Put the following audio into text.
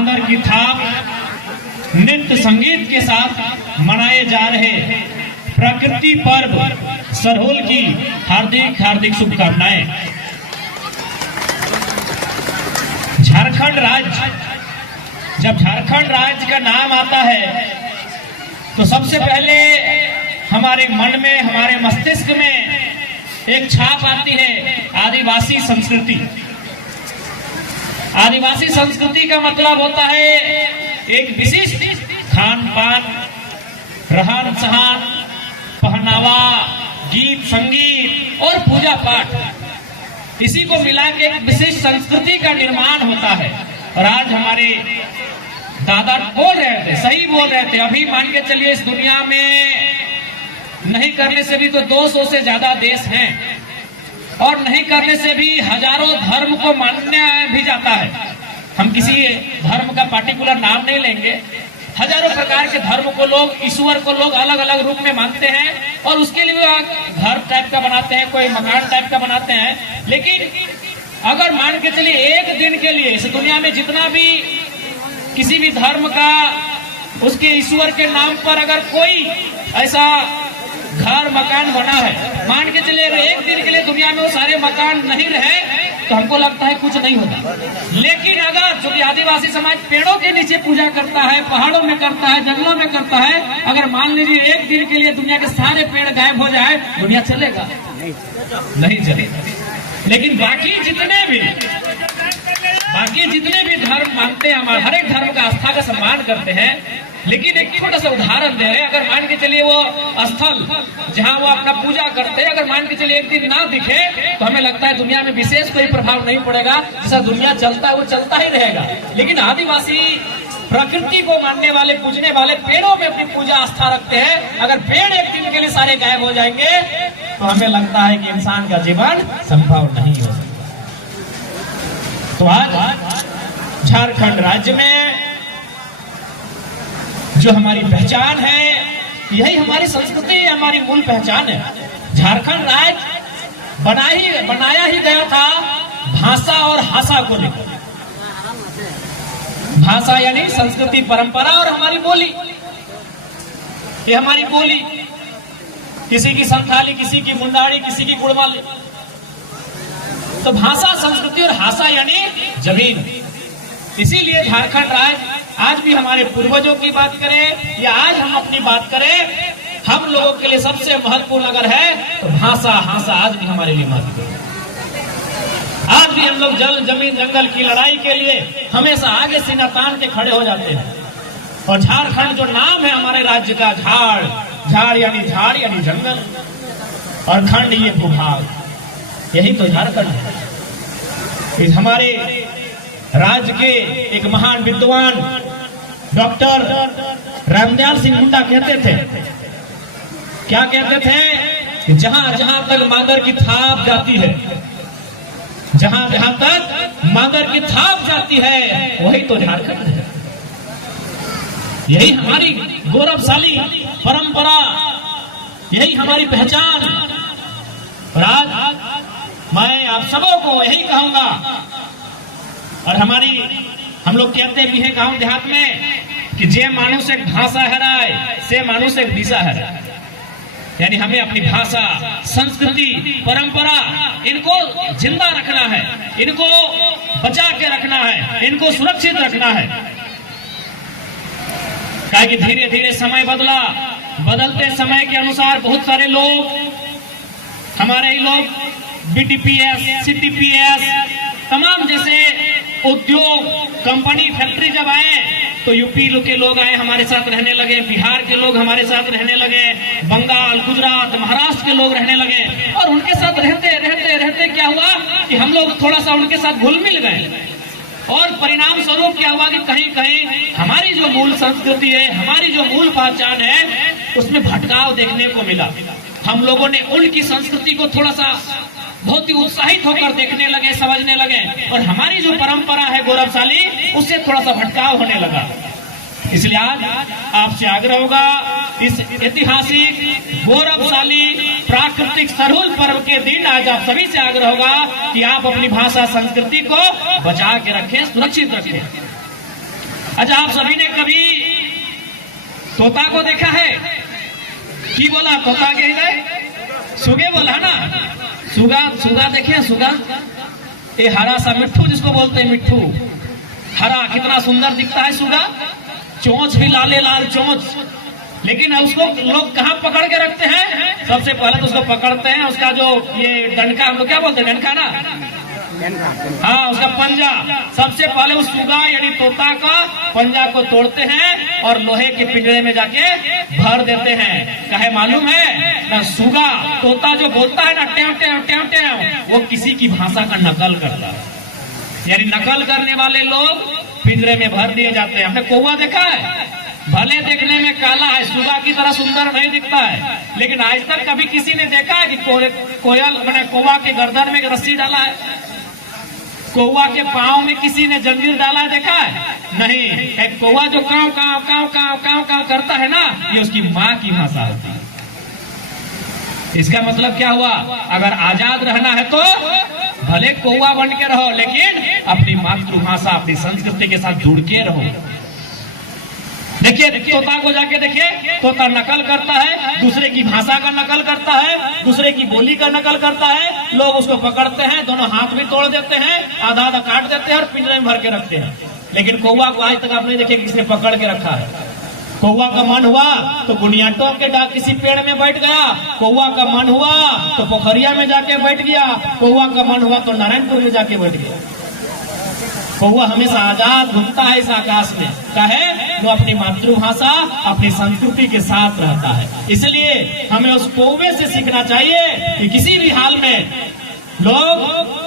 मांदर की थाप नृत्य संगीत के साथ मनाए जा रहे प्रकृति पर्व सरहुल की हार्दिक हार्दिक शुभकामनाएं। झारखंड राज्य, जब झारखंड राज्य का नाम आता है तो सबसे पहले हमारे मन में, हमारे मस्तिष्क में एक छाप आती है आदिवासी संस्कृति। आदिवासी संस्कृति का मतलब होता है एक विशिष्ट खान पान, रहन सहन, पहनावा, गीत संगीत और पूजा पाठ, इसी को मिला के एक विशिष्ट संस्कृति का निर्माण होता है। और आज हमारे दादा बोल रहे थे, सही बोल रहे थे, अभी मान के चलिए इस दुनिया में नहीं करने से भी तो 200 से ज्यादा देश हैं, और नहीं करने से भी हजारों धर्म को मानने भी जाता है। हम किसी धर्म का पार्टिकुलर नाम नहीं लेंगे, हजारों प्रकार के धर्म को लोग, ईश्वर को लोग अलग अलग रूप में मानते हैं और उसके लिए घर टाइप का बनाते हैं, कोई मकान टाइप का बनाते हैं। लेकिन अगर मान के चलिए एक दिन के लिए इस दुनिया में जितना भी किसी भी धर्म का, उसके ईश्वर के नाम पर अगर कोई ऐसा घर मकान बना है, मान के चलिए एक दिन के लिए दुनिया में वो सारे मकान नहीं रहे तो हमको लगता है कुछ नहीं होता। लेकिन अगर चूंकि आदिवासी समाज पेड़ों के नीचे पूजा करता है, पहाड़ों में करता है, जंगलों में करता है, अगर मान लीजिए एक दिन के लिए दुनिया के सारे पेड़ गायब हो जाए, दुनिया चलेगा? नहीं चलेगा। लेकिन बाकी जितने भी धर्म मानते हैं, हमारे हर एक धर्म का आस्था का सम्मान करते हैं। लेकिन एक छोटा सा उदाहरण दे रहे हैं, अगर मान के चलिए वो स्थल जहां वो अपना पूजा करते हैं, अगर मान के चलिए एक दिन ना दिखे तो हमें लगता है दुनिया में विशेष कोई प्रभाव नहीं पड़ेगा, जैसा दुनिया चलता है वो चलता ही रहेगा। लेकिन आदिवासी प्रकृति को मानने वाले, पूजने वाले, पेड़ों में अपनी पूजा आस्था रखते हैं। अगर पेड़ एक दिन के लिए सारे गायब हो जाएंगे तो हमें लगता है कि इंसान का जीवन संभव नहीं हो सकता। तो आज झारखंड राज्य में जो हमारी पहचान है, यही हमारी संस्कृति, हमारी मूल पहचान है। झारखंड राज्य बनाया ही गया था भाषा और हासा को लेकर। भाषा यानी संस्कृति, परंपरा और हमारी बोली। ये हमारी बोली, किसी की संथाली, किसी की मुंडारी, किसी की गुड़माली। तो भाषा, संस्कृति और हासा यानी जमीन। इसीलिए झारखंड राज्य आज भी हमारे पूर्वजों की बात करें या आज हम अपनी बात करें, हम लोगों के लिए सबसे महत्वपूर्ण अगर है तो भाषा, हासा आज भी हमारे लिए महत्वपूर्ण है। आज भी हम लोग जल, जमीन, जंगल की लड़ाई के लिए हमेशा आगे सीना तान के खड़े हो जाते हैं। और झारखंड जो नाम है हमारे राज्य का, झाड़ यानी जंगल, और खंड ये भूभाग, यही तो झारखंड है। इस हमारे राज्य के एक महान विद्वान डॉक्टर रामदयाल सिंह मुंडा कहते थे, क्या कहते थे कि जहां जहां तक मांदर की थाप जाती है, जहां जहां तक मांदर की थाप जाती है, वही तो झारखंड है। यही हमारी गौरवशाली परंपरा, यही हमारी पहचान। और आज मैं आप सबों को यही कहूंगा, और हम लोग कहते भी हैं गांव देहात में कि जे मानुष एक भाषा हराए से मानुष एक दिशा हराए। यानी हमें अपनी भाषा, संस्कृति, परंपरा, इनको जिंदा रखना है, इनको बचा के रखना है, इनको सुरक्षित रखना है। क्या कि धीरे धीरे समय बदला, बदलते समय के अनुसार बहुत सारे लोग, हमारे ही लोग, बीटीपीएस, सीटीपीएस, तमाम जैसे उद्योग, कंपनी, फैक्ट्री जब आए तो यूपी के लोग आए, हमारे साथ रहने लगे, बिहार के लोग हमारे साथ रहने लगे, बंगाल, गुजरात, महाराष्ट्र के लोग रहने लगे। और उनके साथ रहते रहते रहते क्या हुआ कि हम लोग थोड़ा सा उनके साथ घुल मिल गए, और परिणाम स्वरूप क्या हुआ कि कहीं कहीं हमारी जो मूल संस्कृति है, हमारी जो मूल पहचान है, उसमें भटकाव देखने को मिला। हम लोगों ने उनकी संस्कृति को थोड़ा सा बहुत ही उत्साहित होकर देखने लगे, समझने लगे, और हमारी जो परंपरा है गौरवशाली, उससे थोड़ा सा भटकाव होने लगा। इसलिए आज आपसे आग्रह होगा, इस ऐतिहासिक गौरवशाली प्राकृतिक सरहुल पर्व के दिन आज आप सभी से आग्रह होगा कि आप अपनी भाषा, संस्कृति को बचा के रखें, सुरक्षित रखें। अच्छा, आप सभी ने कभी तोता को देखा है? की बोला तोता के हृदय सुगे बोला ना। सुगा, सुगा देखे सुगा, ये हरा सा मिट्ठू जिसको बोलते हैं, मिट्ठू हरा, कितना सुंदर दिखता है सुगा, चोंच भी लाले लाल चोंच। लेकिन उसको लोग कहाँ पकड़ के रखते हैं? सबसे पहले तो उसको पकड़ते हैं, उसका जो ये डंका, हम लोग क्या बोलते हैं, डंका ना, हाँ, उसका पंजा। सबसे पहले उस सुगा यानी तोता का पंजा को तोड़ते हैं और लोहे के पिंजरे में जाके भर देते हैं। कहे मालूम है ना, सुगा तोता जो बोलता है ना, टेव टेव टेव टेव, वो किसी की भाषा का नकल करता है। यानी नकल करने वाले लोग पिंजरे में भर दिए जाते हैं। हमने कौवा देखा है, भले देखने में काला है, सुगा की तरह सुंदर नहीं दिखता है, लेकिन आज तक कभी किसी ने देखा है कि कोयल मैंने कौवा के गर्दन में रस्सी डाला है, कौवा के पांव में किसी ने जंजीर डाला है, देखा है? नहीं। एक कौवा जो काव काव काव काव काव काव करता है ना, ये उसकी माँ की भाषा होती है। इसका मतलब क्या हुआ? अगर आजाद रहना है तो भले कौवा बन के रहो, लेकिन अपनी मातृभाषा, अपनी संस्कृति के साथ जुड़ के रहो। देखिए तोता को जाके देखिए, तोता नकल करता है, दूसरे की भाषा का नकल करता है, दूसरे की बोली का नकल करता है। लोग उसको पकड़ते हैं, दोनों हाथ भी तोड़ देते हैं, आधा आधा काट देते हैं और पिंजरे में भर के रखते हैं। लेकिन कौवा को आज तक आप नहीं देखे किसने पकड़ के रखा है। कौवा का मन हुआ तो बुनियाटों के डाक किसी पेड़ में बैठ गया, कौवा का मन हुआ तो पोखरिया में जाके बैठ गया, कौवा का मन हुआ तो नारायणपुर में जाके बैठ गया। कौवा हमेशा आजाद घूमता है इस आकाश में, काहे? वो अपनी मातृभाषा, अपनी संस्कृति के साथ रहता है। इसलिए हमें उस कौवे से सीखना चाहिए कि किसी भी हाल में लोग